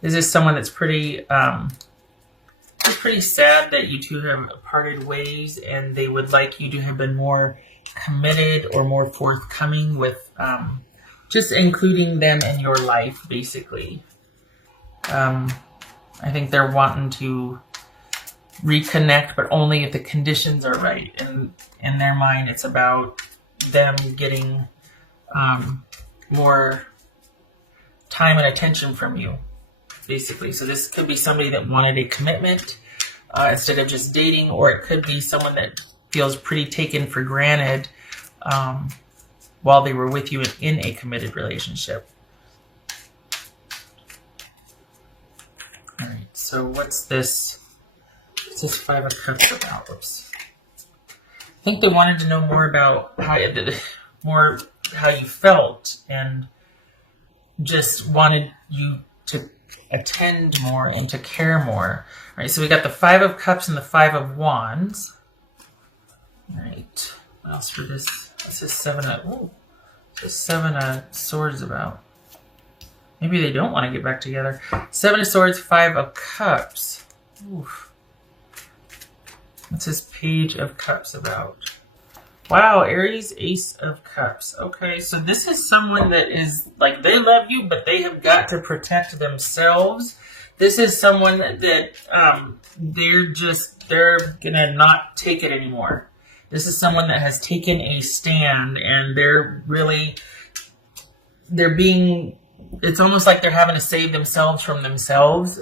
This is someone that's pretty sad that you two have parted ways, and they would like you to have been more committed or more forthcoming with just including them in your life, basically. I think they're wanting to reconnect, but only if the conditions are right. And in their mind, it's about them getting more time and attention from you, basically. So this could be somebody that wanted a commitment instead of just dating, or it could be someone that feels pretty taken for granted while they were with you in a committed relationship. All right, so what's this? What's this Five of Cups about? Whoops. I think they wanted to know more about how you felt, and just wanted you to attend more and to care more. All right, so we got the Five of Cups and the Five of Wands. All right, what else for this? What's this Seven of Swords about? Maybe they don't want to get back together. Seven of Swords, Five of Cups. Oof. What's this Page of Cups about? Wow, Aries, Ace of Cups. Okay, so this is someone that is, like, they love you, but they have got to protect themselves. This is someone that they're gonna not take it anymore. This is someone that has taken a stand, and it's almost like they're having to save themselves from themselves.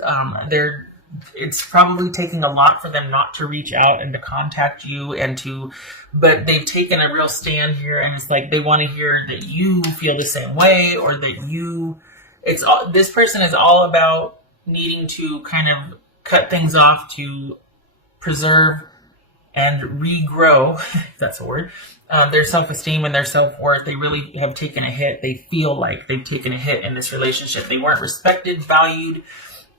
It's probably taking a lot for them not to reach out and to contact you but they've taken a real stand here, and it's like they want to hear that you feel the same way, or that this person is all about needing to kind of cut things off to preserve and regrow, if that's a word, their self-esteem and their self-worth. They really have taken a hit. They feel like they've taken a hit in this relationship. They weren't respected, valued.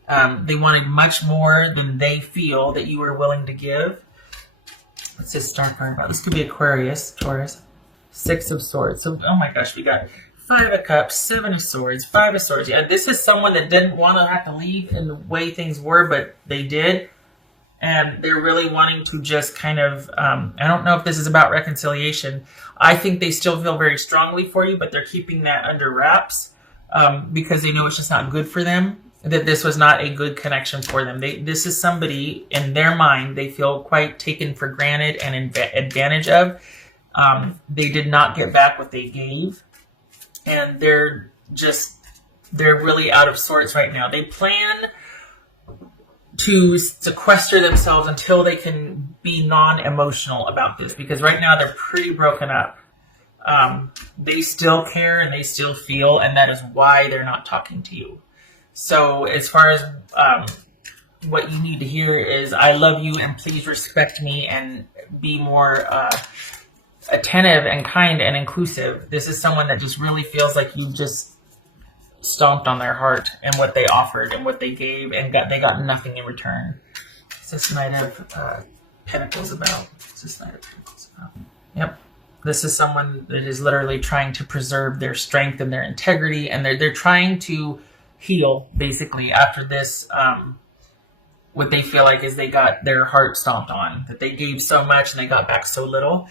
They wanted much more than they feel that you were willing to give. What's this star card about? This could be Aquarius, Taurus. Six of Swords. So, oh my gosh, we got Five of Cups, Seven of Swords, Five of Swords. Yeah, this is someone that didn't want to have to leave in the way things were, but they did. And they're really wanting to just kind of, I don't know if this is about reconciliation. I think they still feel very strongly for you, but they're keeping that under wraps because they know it's just not good for them, that this was not a good connection for them. This is somebody, in their mind, they feel quite taken for granted and advantage of. They did not get back what they gave. And they're really out of sorts right now. They plan to sequester themselves until they can be non-emotional about this, because right now they're pretty broken up. They still care and they still feel, and that is why they're not talking to you. So as far as what you need to hear is, I love you and please respect me and be more attentive and kind and inclusive. This is someone that just really feels like you just stomped on their heart and what they offered and what they gave, and they got nothing in return. What's this Knight of Pentacles about? What's this Knight of Pentacles about? Yep. This is someone that is literally trying to preserve their strength and their integrity, and they're trying to heal, basically, after this, what they feel like is they got their heart stomped on, that they gave so much and they got back so little.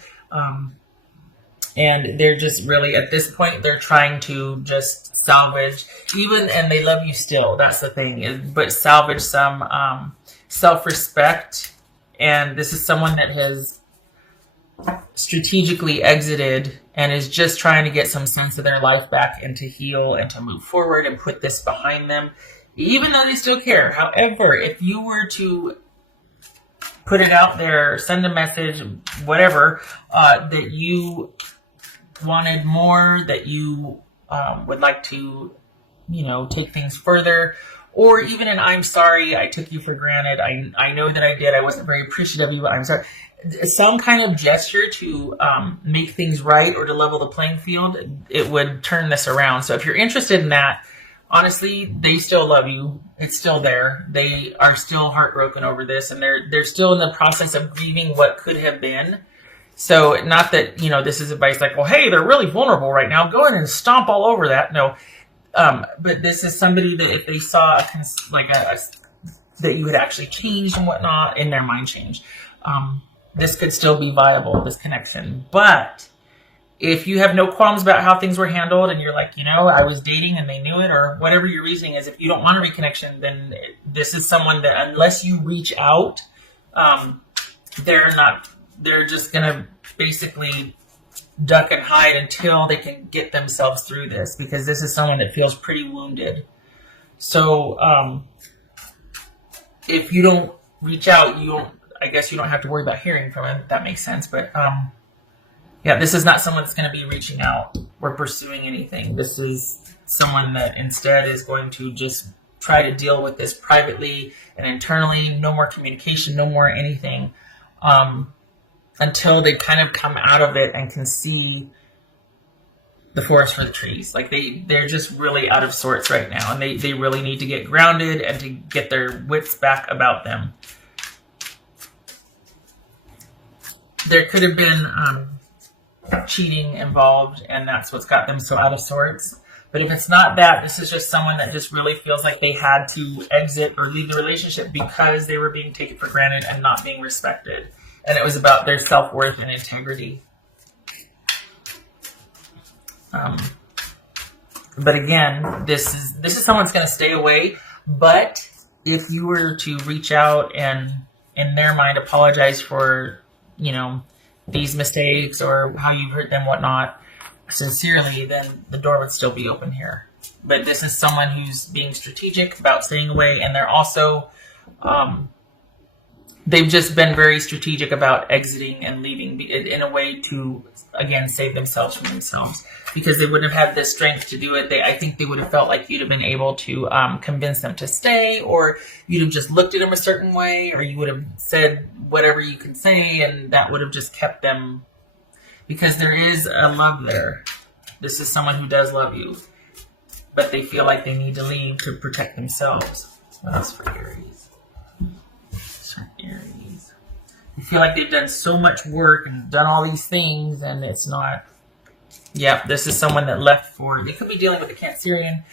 And they're just really, at this point, they're trying to just salvage, and they love you still, that's the thing, but salvage some self-respect. And this is someone that has strategically exited and is just trying to get some sense of their life back and to heal and to move forward and put this behind them, even though they still care. However, if you were to put it out there, send a message, whatever, that you wanted more, that you would like to, take things further, or even an I'm sorry, I took you for granted, I know that I did, I wasn't very appreciative of you, but I'm sorry. Some kind of gesture to make things right or to level the playing field, it would turn this around. So if you're interested in that, honestly, they still love you. It's still there. They are still heartbroken over this, and they're still in the process of grieving what could have been. So not that, this is advice like, well, hey, they're really vulnerable right now, go in and stomp all over that. No, But this is somebody that if they saw that you had actually changed and whatnot, in their mind changed, this could still be viable, this connection. But if you have no qualms about how things were handled and you're like, I was dating and they knew it, or whatever your reasoning is, if you don't want a reconnection, then this is someone that unless you reach out, they're just going to basically duck and hide until they can get themselves through this, because this is someone that feels pretty wounded. So if you don't reach out, I guess you don't have to worry about hearing from it. That makes sense. But this is not someone that's going to be reaching out or pursuing anything. This is someone that instead is going to just try to deal with this privately and internally. No more communication, no more anything, until they kind of come out of it and can see the forest for the trees. Like they're just really out of sorts right now, and they really need to get grounded and to get their wits back about them. There could have been cheating involved, and that's what's got them so out of sorts. But if it's not that, this is just someone that just really feels like they had to exit or leave the relationship because they were being taken for granted and not being respected. And it was about their self-worth and integrity. But again, this is someone that's going to stay away. But if you were to reach out and in their mind apologize for, these mistakes or how you've hurt them, whatnot, sincerely, then the door would still be open here. But this is someone who's being strategic about staying away, and they're also, they've just been very strategic about exiting and leaving in a way to, again, save themselves from themselves, because they wouldn't have had the strength to do it. I think they would have felt like you'd have been able to convince them to stay, or you'd have just looked at them a certain way, or you would have said whatever you can say, and that would have just kept them, because there is a love there. This is someone who does love you, but they feel like they need to leave to protect themselves. What else for Aries? Aries. I feel like they've done so much work and done all these things, and it's not. Yeah, this is someone that left for. They could be dealing with a Cancerian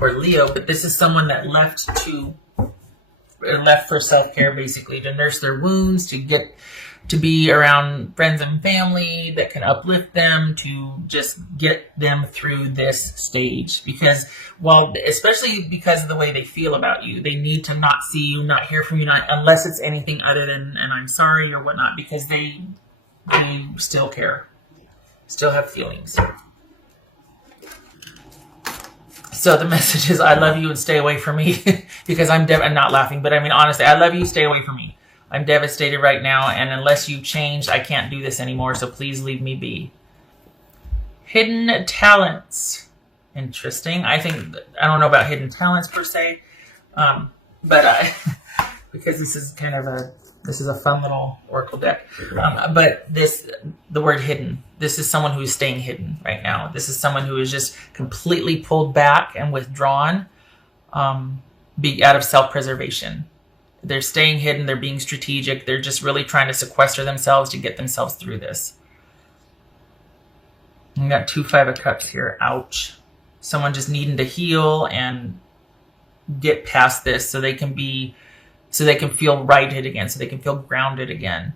or Leo, but this is someone that left for self-care, basically, to nurse their wounds, to be around friends and family that can uplift them, to just get them through this stage. Because especially because of the way they feel about you, they need to not see you, not hear from you, unless it's anything other than "and I'm sorry" or whatnot, because they still care, still have feelings. So the message is, I love you and stay away from me, because I'm not laughing, but I mean, honestly, I love you, stay away from me. I'm devastated right now, and unless you change, I can't do this anymore, so please leave me be. Hidden talents. Interesting. I don't know about hidden talents per se, but because this is a fun little oracle deck. But the word hidden, this is someone who is staying hidden right now. This is someone who is just completely pulled back and withdrawn, out of self-preservation. They're staying hidden. They're being strategic. They're just really trying to sequester themselves to get themselves through this. We got 2 5 of Cups here. Ouch. Someone just needing to heal and get past this so they can feel righted again, so they can feel grounded again.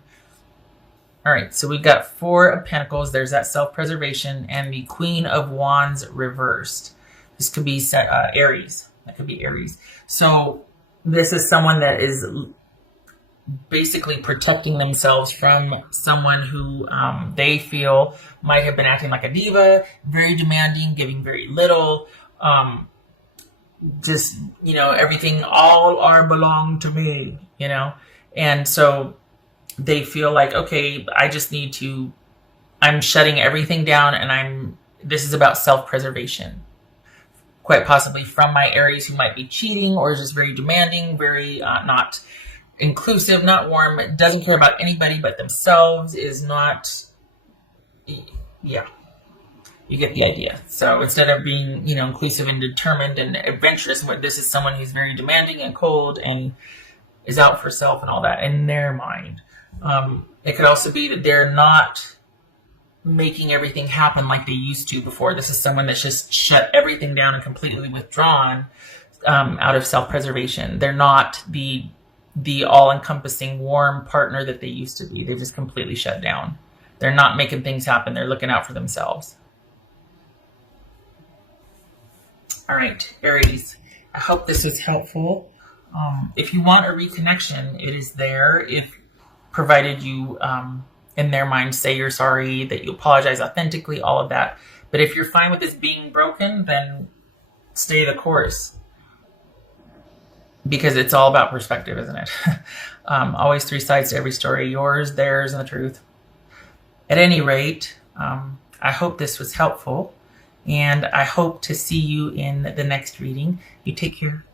All right, so we've got 4 of Pentacles. There's that self-preservation, and the Queen of Wands reversed. This could be Aries. That could be Aries. So this is someone that is basically protecting themselves from someone who they feel might have been acting like a diva, very demanding, giving very little, just, everything, all are belong to me, and so they feel like, okay, I'm shutting everything down, and this is about self-preservation, quite possibly from my Aries, who might be cheating or just very demanding, very not inclusive, not warm, doesn't care about anybody but themselves, is not, yeah. You get the idea. So instead of being, inclusive and determined and adventurous, this is someone who's very demanding and cold and is out for self and all that in their mind. It could also be that making everything happen like they used to before. This is someone that's just shut everything down and completely withdrawn out of self-preservation. They're not the all-encompassing warm partner that they used to be. They're just completely shut down. They're not making things happen. They're looking out for themselves. All right, Aries, I hope this was helpful. If you want a reconnection, it is there. If provided you, in their mind, say you're sorry, that you apologize authentically, all of that. But if you're fine with this being broken, then stay the course. Because it's all about perspective, isn't it? Always three sides to every story: yours, theirs, and the truth. At any rate, I hope this was helpful, and I hope to see you in the next reading. You take care.